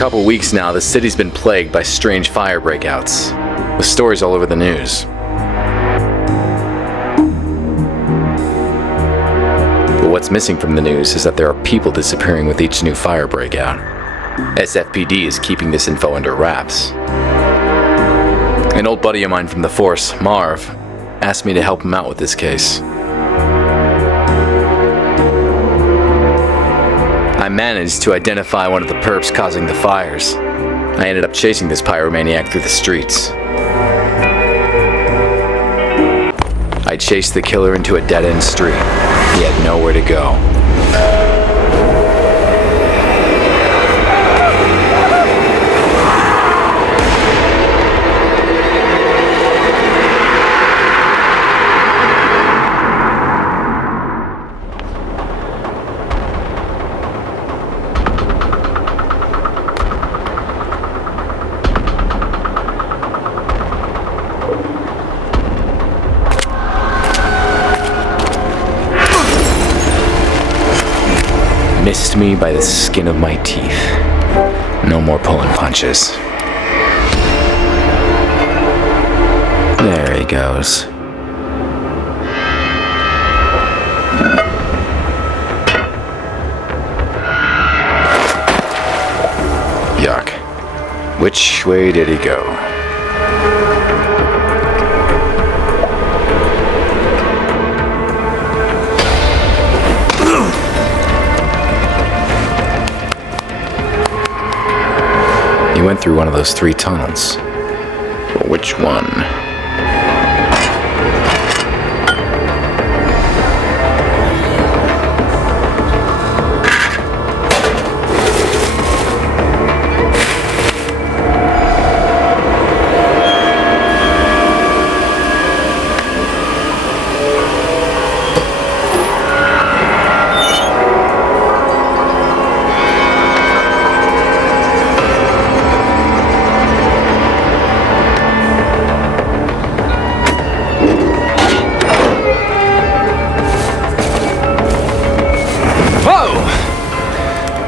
couple weeks now, the city's been plagued by strange fire breakouts, with stories all over the news. But what's missing from the news is that there are people disappearing with each new fire breakout. SFPD is keeping this info under wraps. An old buddy of mine from the force, Marv, asked me to help him out with this case. I managed to identify one of the perps causing the fires. I ended up chasing this pyromaniac through the streets. I chased the killer into a dead-end street. He had nowhere to go. Missed me by the skin of my teeth. No more pulling punches. There he goes. Yuck. Which way did he go? He went through one of those 3 tunnels. But which one?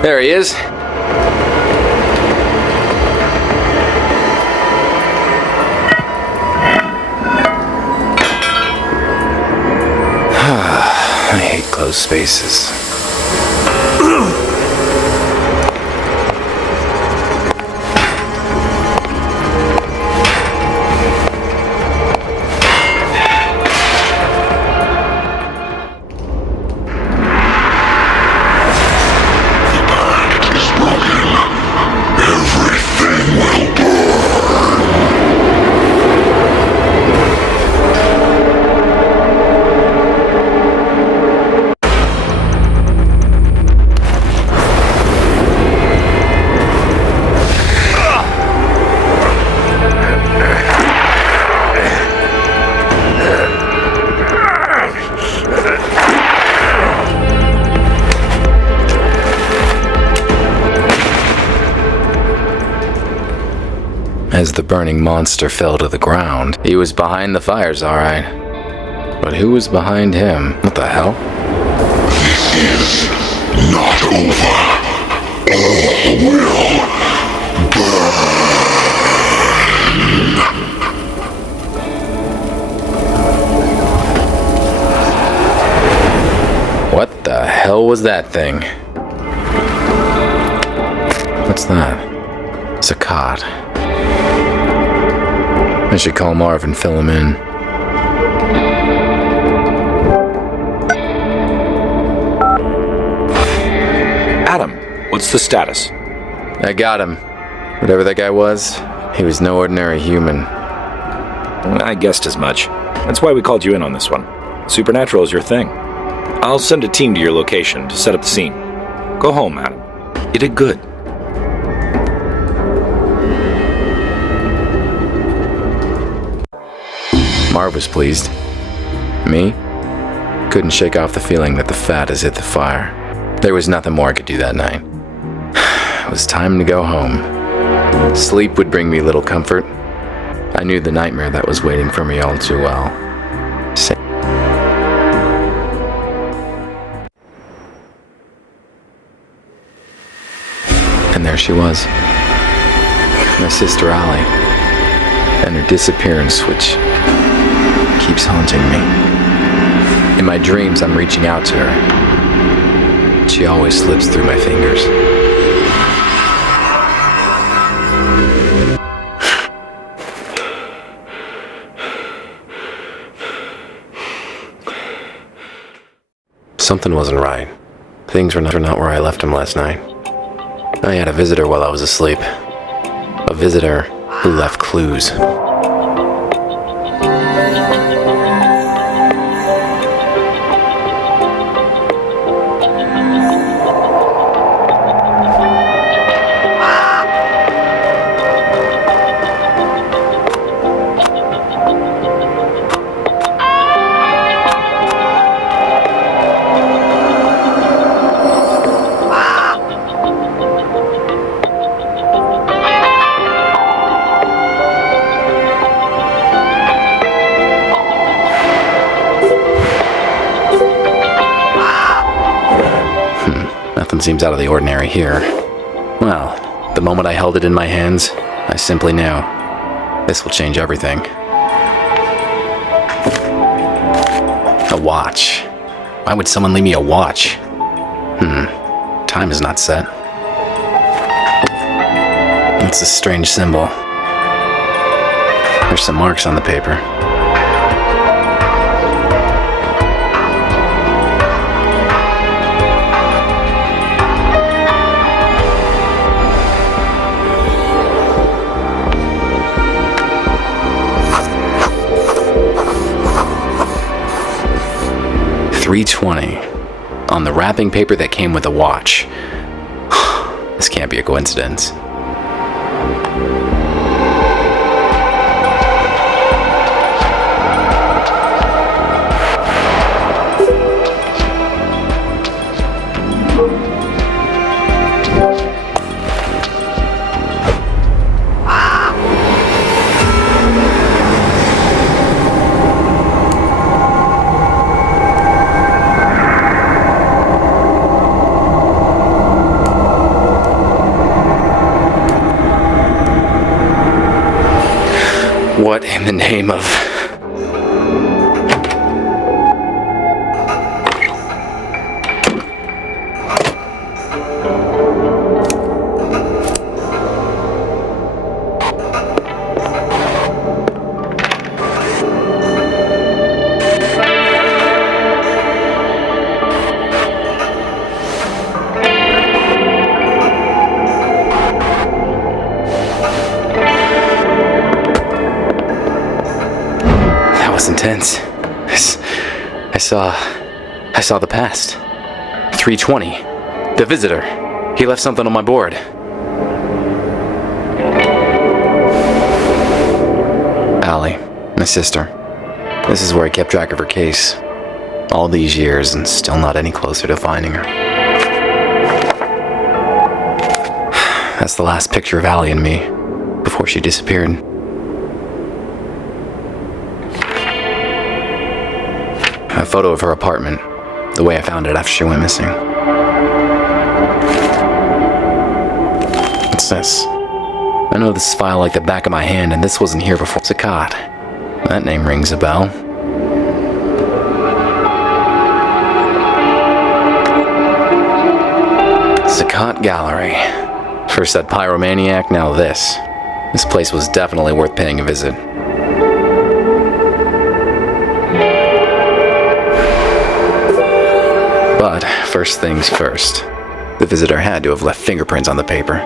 There he is. I hate closed spaces. As the burning monster fell to the ground, he was behind the fires, all right. But who was behind him? What the hell? This is not over. All will burn. What the hell was that thing? What's that? It's a cot. I should call Marv and fill him in. Adam, what's the status? I got him. Whatever that guy was, he was no ordinary human. I guessed as much. That's why we called you in on this one. Supernatural is your thing. I'll send a team to your location to set up the scene. Go home, Adam. You did good. Marv was pleased. Me? Couldn't shake off the feeling that the fat has hit the fire. There was nothing more I could do that night. It was time to go home. Sleep would bring me little comfort. I knew the nightmare that was waiting for me all too well. And there she was. My sister Allie. And her disappearance, which keeps haunting me. In my dreams, I'm reaching out to her. She always slips through my fingers. Something wasn't right. Things were not where I left them last night. I had a visitor while I was asleep. A visitor who left clues. Nothing seems out of the ordinary here. Well, the moment I held it in my hands, I simply knew. This will change everything. A watch. Why would someone leave me a watch? Time is not set. It's a strange symbol. There's some marks on the paper. $3.20 on the wrapping paper that came with the watch. This can't be a coincidence. What in the name of... intense. I saw the past. 3:20. The visitor. He left something on my board. Allie, my sister. This is where I kept track of her case. All these years and still not any closer to finding her. That's the last picture of Allie and me before she disappeared. A photo of her apartment, the way I found it after she went missing. What's this? I know this file like the back of my hand, and this wasn't here before. Zakat. That name rings a bell. Zakat Gallery. First that pyromaniac, now this. This place was definitely worth paying a visit. But first things first, the visitor had to have left fingerprints on the paper.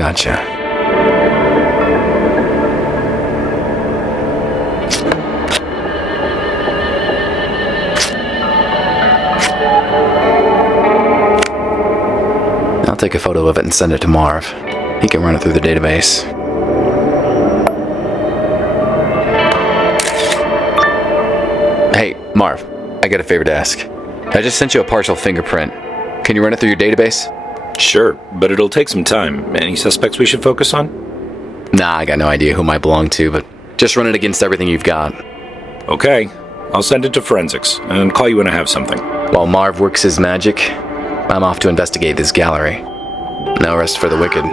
Gotcha. I'll take a photo of it and send it to Marv. He can run it through the database. Hey, Marv, I got a favor to ask. I just sent you a partial fingerprint. Can you run it through your database? Sure, but it'll take some time. Any suspects we should focus on? Nah, I got no idea who might belong to, but just run it against everything you've got. Okay, I'll send it to forensics and call you when I have something. While Marv works his magic, I'm off to investigate this gallery. No rest for the wicked.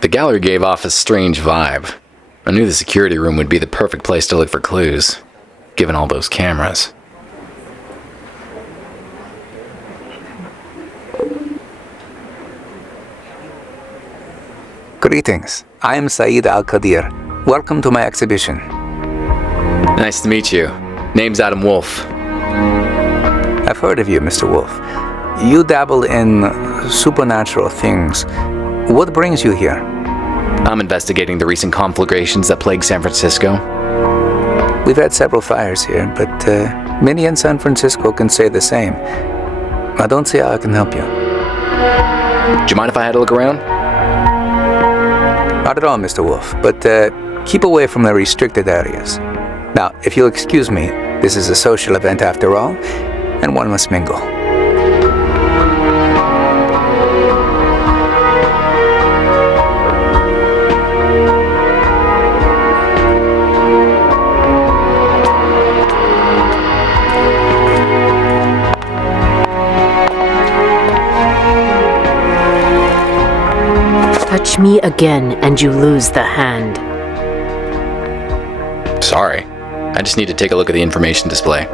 The gallery gave off a strange vibe. I knew the security room would be the perfect place to look for clues, given all those cameras. Greetings. I am Saeed Al-Qadir. Welcome to my exhibition. Nice to meet you. Name's Adam Wolf. I've heard of you, Mr. Wolf. You dabble in supernatural things. What brings you here? I'm investigating the recent conflagrations that plague San Francisco. We've had several fires here, but many in San Francisco can say the same. I don't see how I can help you. Do you mind if I had a look around? Not at all, Mr. Wolf, but keep away from the restricted areas. Now, if you'll excuse me, this is a social event after all, and one must mingle. Touch me again and you lose the hand. Sorry. I just need to take a look at the information display.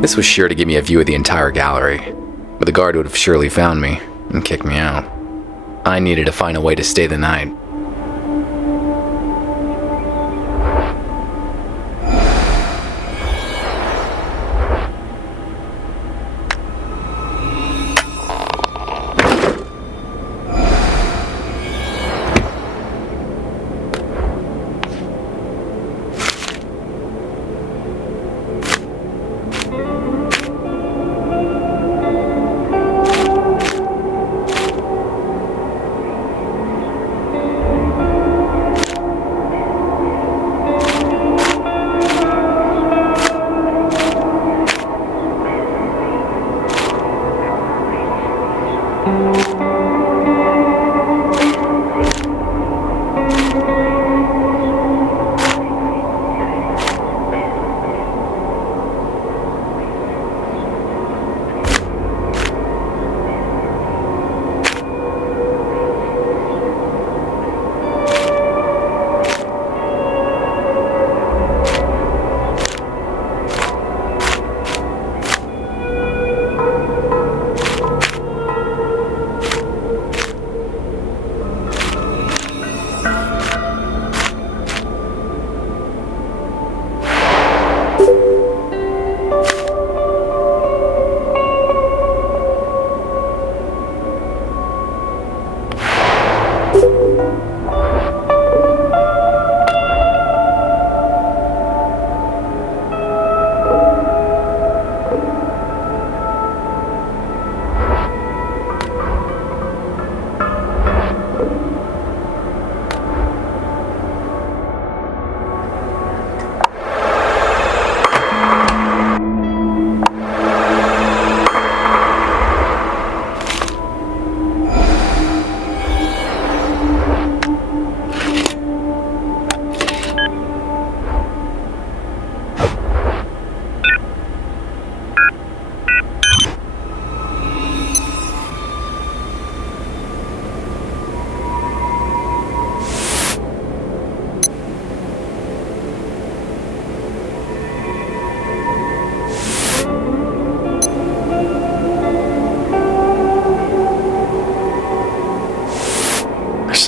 This was sure to give me a view of the entire gallery, but the guard would have surely found me and kicked me out. I needed to find a way to stay the night.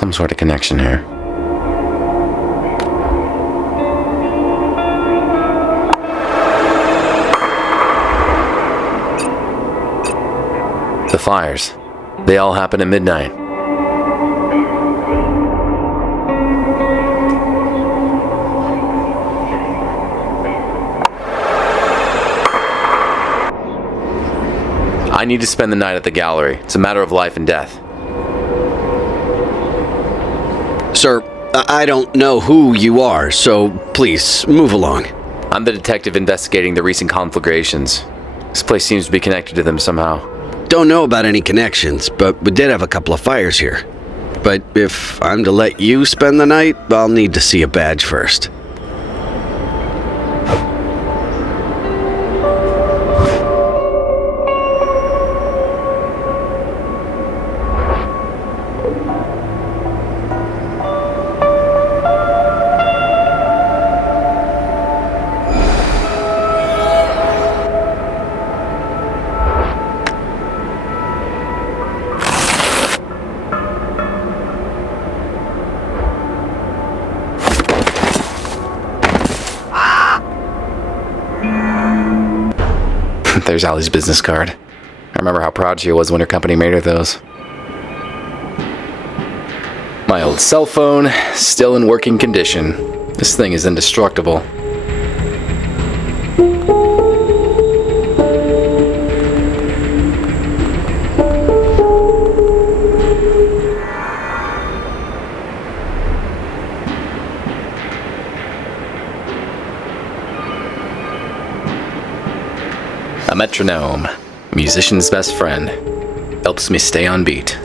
some sort of connection here. The fires. They all happen at midnight. I need to spend the night at the gallery. It's a matter of life and death. Sir, I don't know who you are, so please, move along. I'm the detective investigating the recent conflagrations. This place seems to be connected to them somehow. Don't know about any connections, but we did have a couple of fires here. But if I'm to let you spend the night, I'll need to see a badge first. There's Allie's business card. I remember how proud she was when her company made her those. My old cell phone, still in working condition. This thing is indestructible. A metronome, musician's best friend, helps me stay on beat.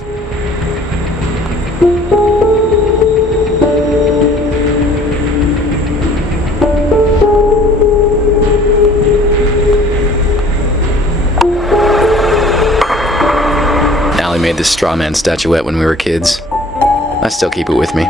Allie made this straw man statuette when we were kids. I still keep it with me.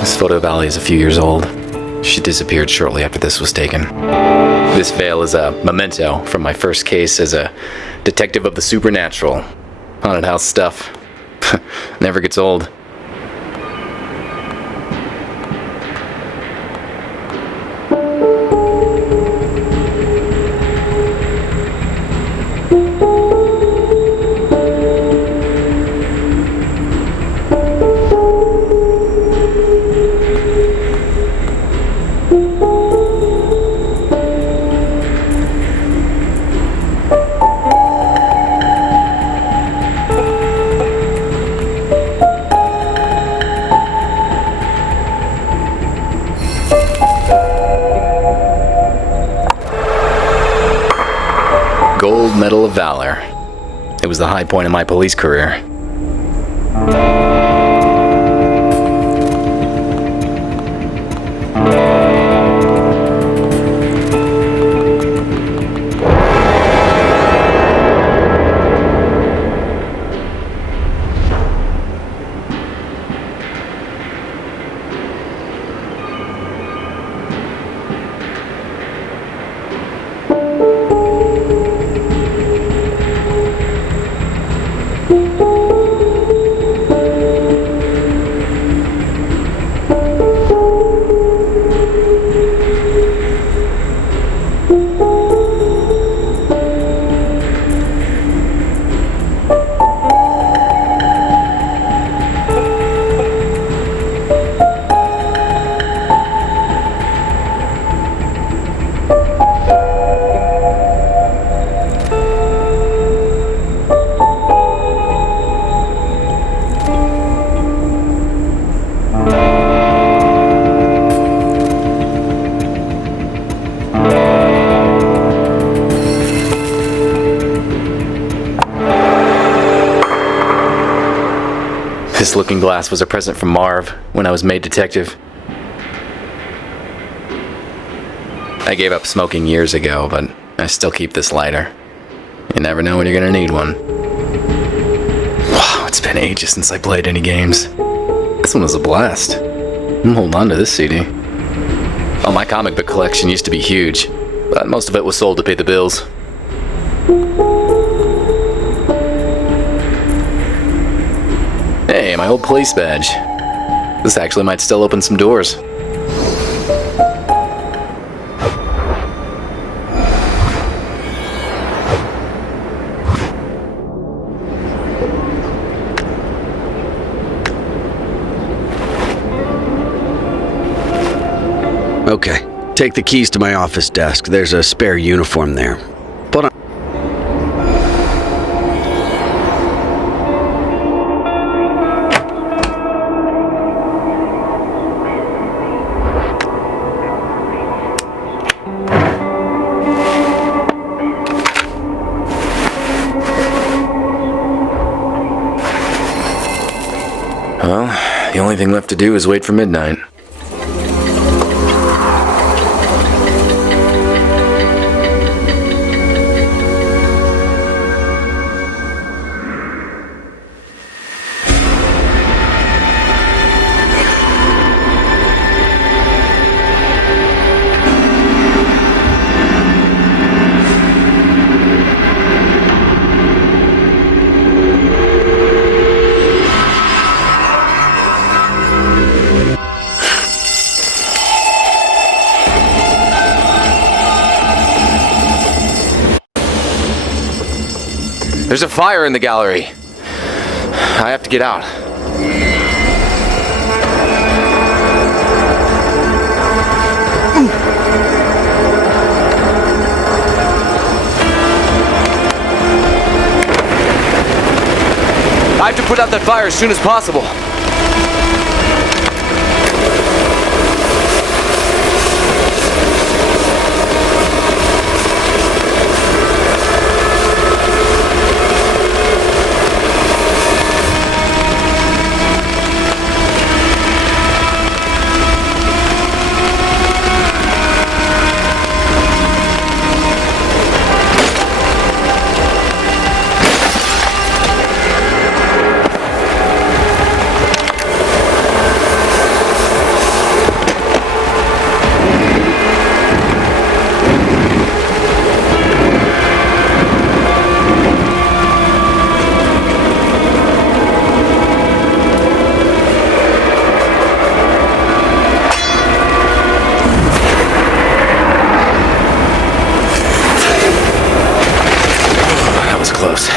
This photo of Allie is a few years old. She disappeared shortly after this was taken. This veil is a memento from my first case as a detective of the supernatural. Haunted house stuff. Never gets old. Gold Medal of Valor. It was the high point of my police career. This looking glass was a present from Marv when I was made detective. I gave up smoking years ago, but I still keep this lighter. You never know when you're gonna need one. Wow, it's been ages since I played any games. This one was a blast. I'm holding on to this CD. Oh, my comic book collection used to be huge, but most of it was sold to pay the bills. Hey, my old police badge. This actually might still open some doors. Okay, take the keys to my office desk. There's a spare uniform there. Put on. Well, the only thing left to do is wait for midnight. There's a fire in the gallery. I have to get out. I have to put out that fire as soon as possible. Close.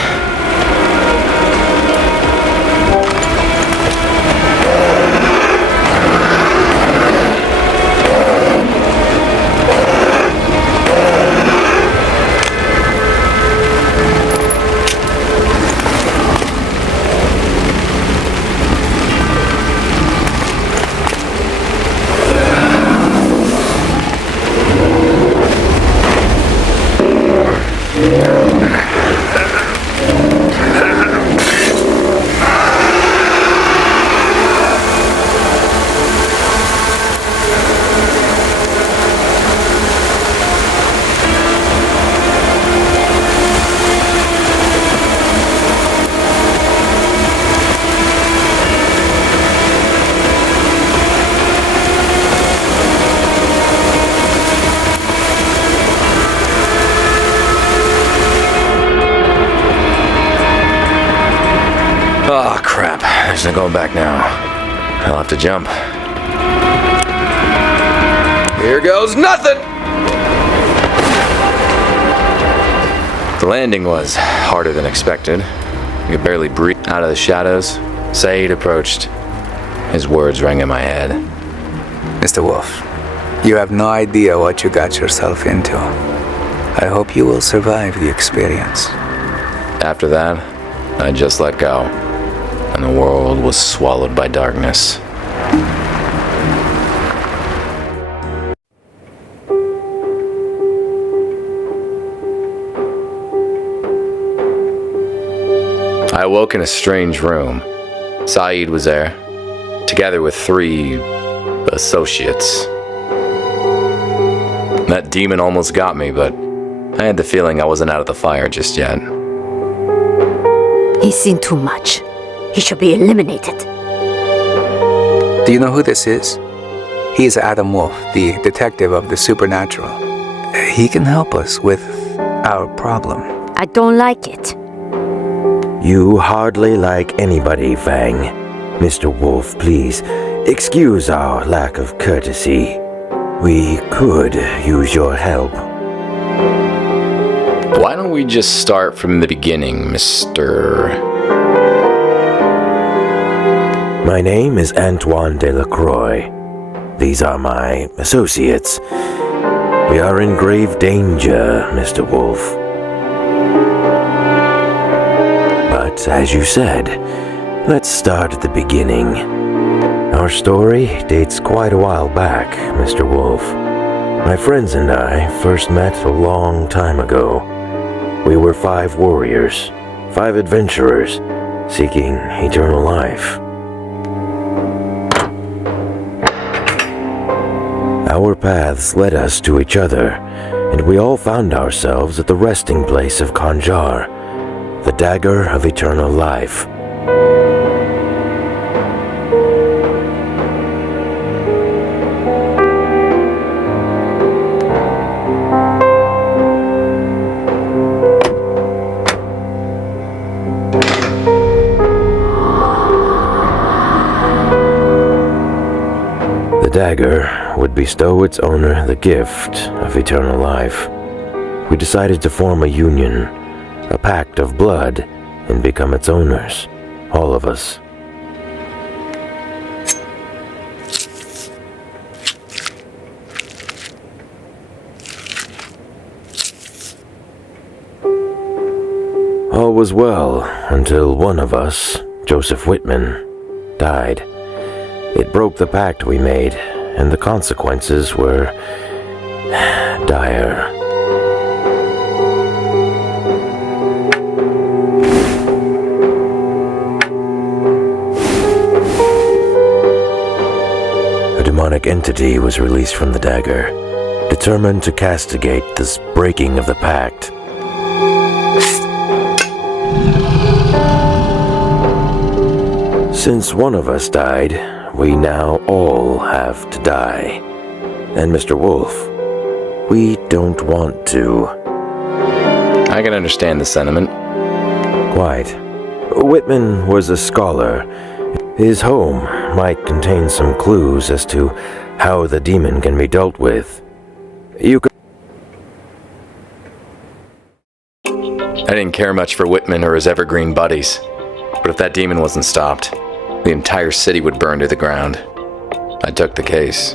Oh, crap. There's no going back now. I'll have to jump. Here goes nothing! The landing was harder than expected. I could barely breathe. Out of the shadows, Said approached. His words rang in my head. Mr. Wolf, you have no idea what you got yourself into. I hope you will survive the experience. After that, I just let go, and the world was swallowed by darkness. I awoke in a strange room. Saeed was there, together with 3 associates. That demon almost got me, but I had the feeling I wasn't out of the fire just yet. He's seen too much. He should be eliminated. Do you know who this is? He is Adam Wolf, the detective of the supernatural. He can help us with our problem. I don't like it. You hardly like anybody, Fang. Mr. Wolf, please, excuse our lack of courtesy. We could use your help. Why don't we just start from the beginning, Mr. My name is Antoine Delacroix. These are my associates. We are in grave danger, Mr. Wolf. But as you said, let's start at the beginning. Our story dates quite a while back, Mr. Wolf. My friends and I first met a long time ago. We were 5 warriors, 5 adventurers, seeking eternal life. Our paths led us to each other, and we all found ourselves at the resting place of Kanjar, the dagger of eternal life. The dagger would bestow its owner the gift of eternal life. We decided to form a union, a pact of blood, and become its owners, all of us. All was well until one of us, Joseph Whitman, died. It broke the pact we made, and the consequences were dire. A demonic entity was released from the dagger, determined to castigate this breaking of the pact. Since one of us died, we now all have to die. And Mr. Wolf, we don't want to. I can understand the sentiment. Quite. Whitman was a scholar. His home might contain some clues as to how the demon can be dealt with. You could... I didn't care much for Whitman or his evergreen buddies, but if that demon wasn't stopped, the entire city would burn to the ground. I took the case.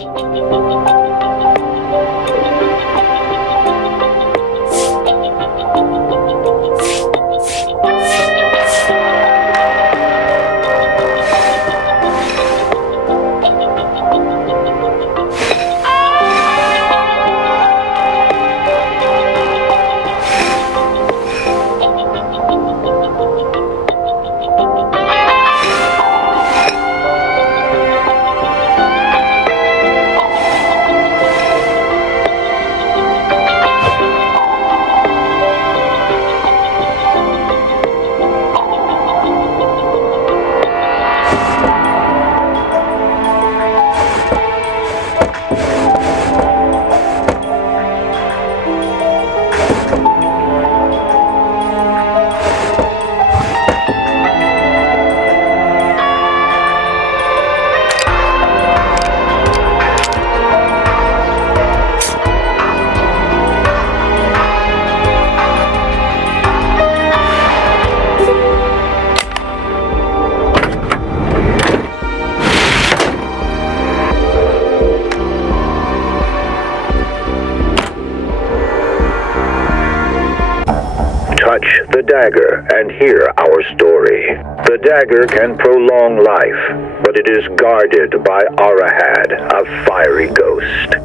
Touch the dagger and hear our story. The dagger can prolong life, but it is guarded by Arahad, a fiery ghost.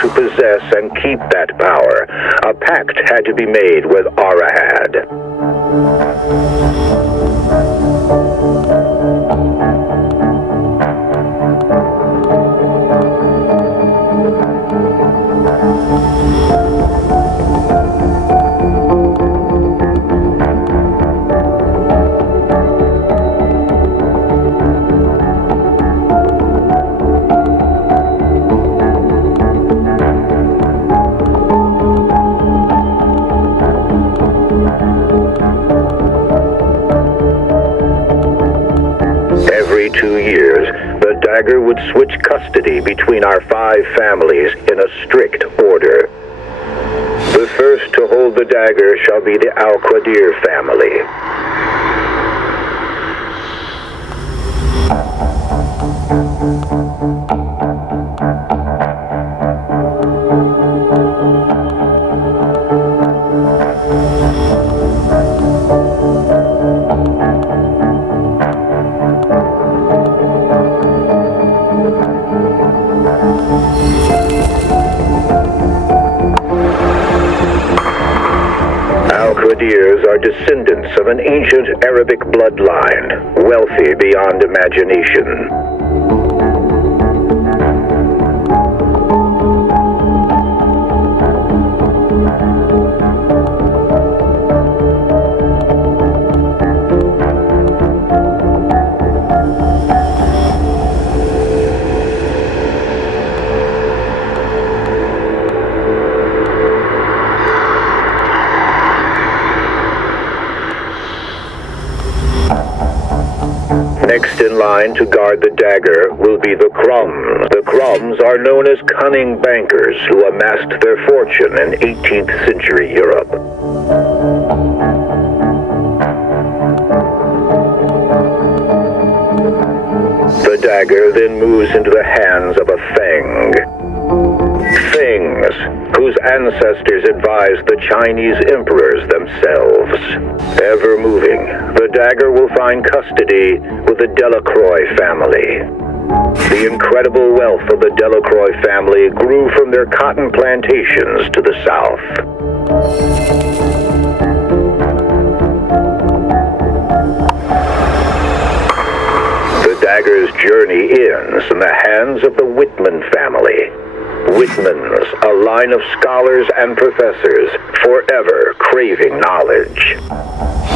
to possess and keep that power, a pact had to be made with Arahad. Every 2 years, the dagger would switch custody between our 5 families in a strict order. The first to hold the dagger shall be the Al-Qadir family. Al-Qadirs are descendants of an ancient Arabic bloodline, wealthy beyond imagination. Next in line to guard the dagger will be the Krums. The Krums are known as cunning bankers who amassed their fortune in 18th century Europe. The dagger then moves into the hands of a Feng. Things whose ancestors advised the Chinese emperors themselves. Ever moving, the dagger will find custody with the Delacroix family. The incredible wealth of the Delacroix family grew from their cotton plantations to the south. The dagger's journey ends in the hands of the Whitman family. Whitmans, a line of scholars and professors, forever craving knowledge.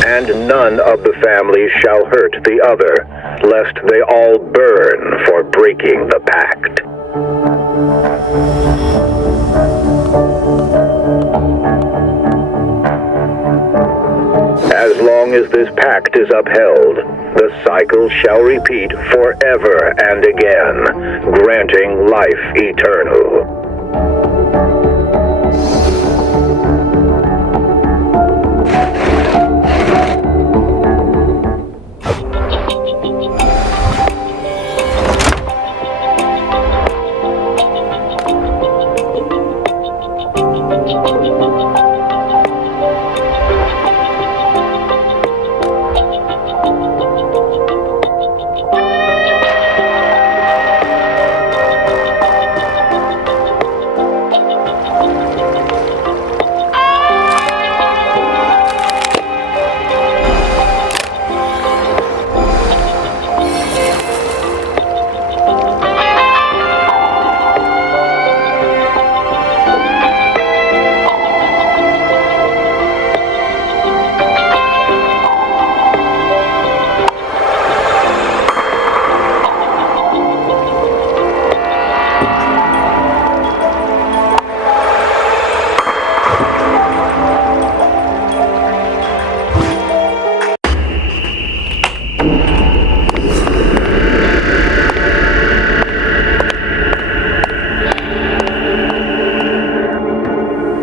And none of the families shall hurt the other, lest they all burn for breaking the pact. As long as this pact is upheld, the cycle shall repeat forever and again, granting life eternal.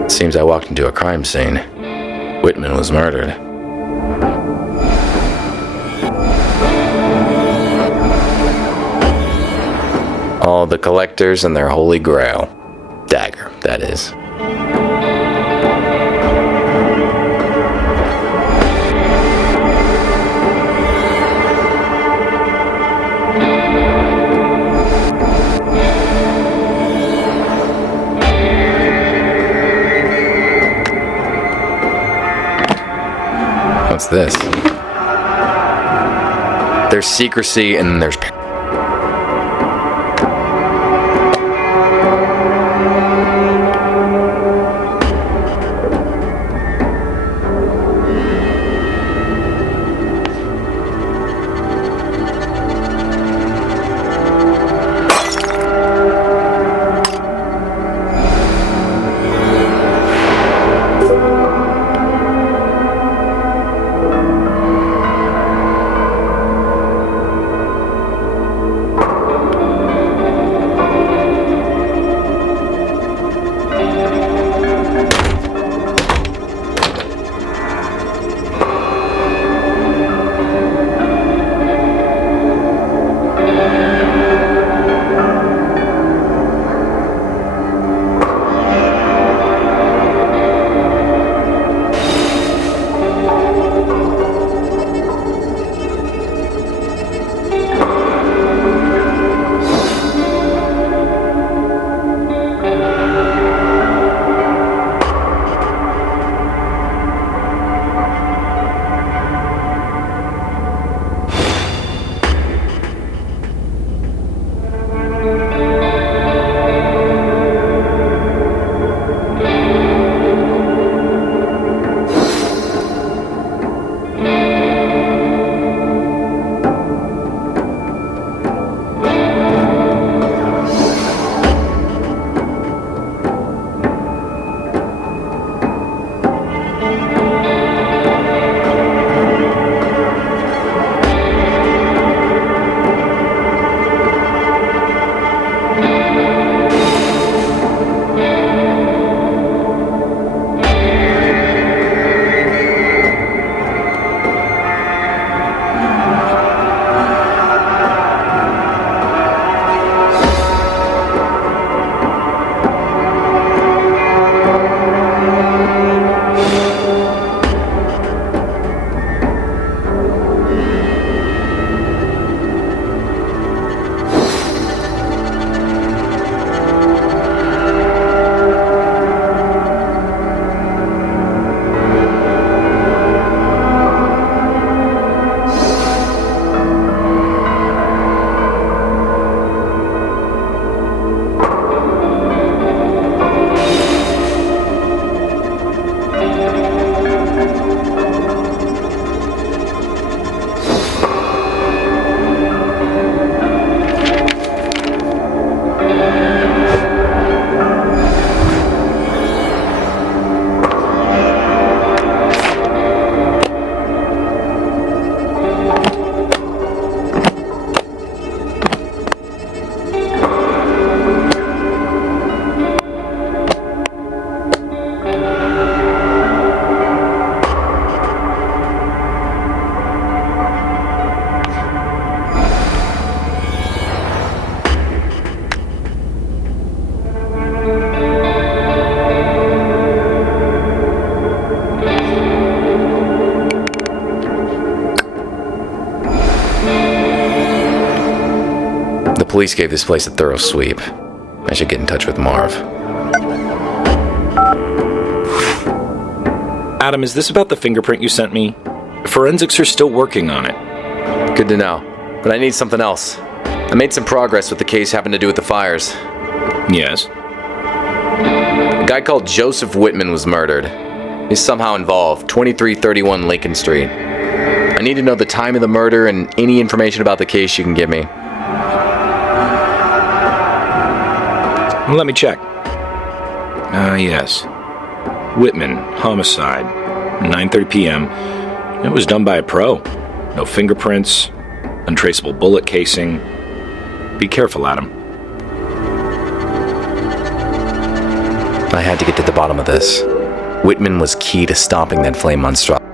Seems I walked into a crime scene. Whitman was murdered. All the collectors and their holy grail. Dagger, that is. What's this? There's secrecy and then there's... police gave this place a thorough sweep. I should get in touch with Marv. Adam, is this about the fingerprint you sent me? Forensics are still working on it. Good to know. But I need something else. I made some progress with the case having to do with the fires. Yes? A guy called Joseph Whitman was murdered. He's somehow involved. 2331 Lincoln Street. I need to know the time of the murder and any information about the case you can give me. Let me check. Yes. Whitman, homicide. 9:30 p.m. It was done by a pro. No fingerprints, untraceable bullet casing. Be careful, Adam. I had to get to the bottom of this. Whitman was key to stopping that flame monstrosity.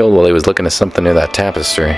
killed while he was looking at something near that tapestry.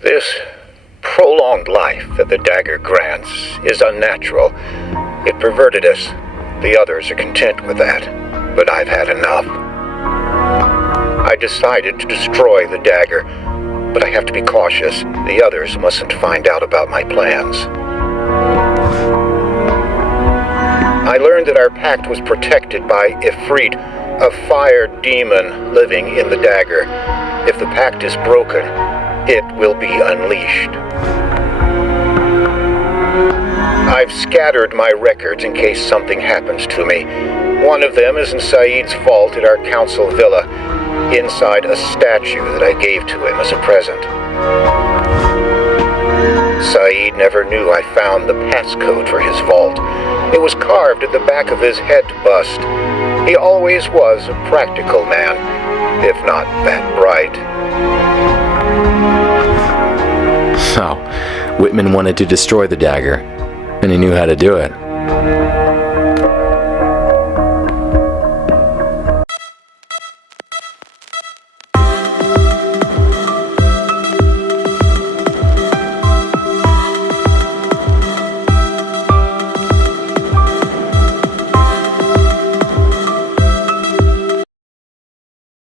This prolonged life that the dagger grants is unnatural. It perverted us. The others are content with that, but I've had enough. I decided to destroy the dagger, but I have to be cautious. The others mustn't find out about my plans. I learned that our pact was protected by Ifrit, a fire demon living in the dagger. If the pact is broken, it will be unleashed. I've scattered my records in case something happens to me. One of them is in Saeed's vault at our council villa, inside a statue that I gave to him as a present. Saeed never knew I found the passcode for his vault. It was carved at the back of his head bust. He always was a practical man, if not that bright. So, Whitman wanted to destroy the dagger, and he knew how to do it.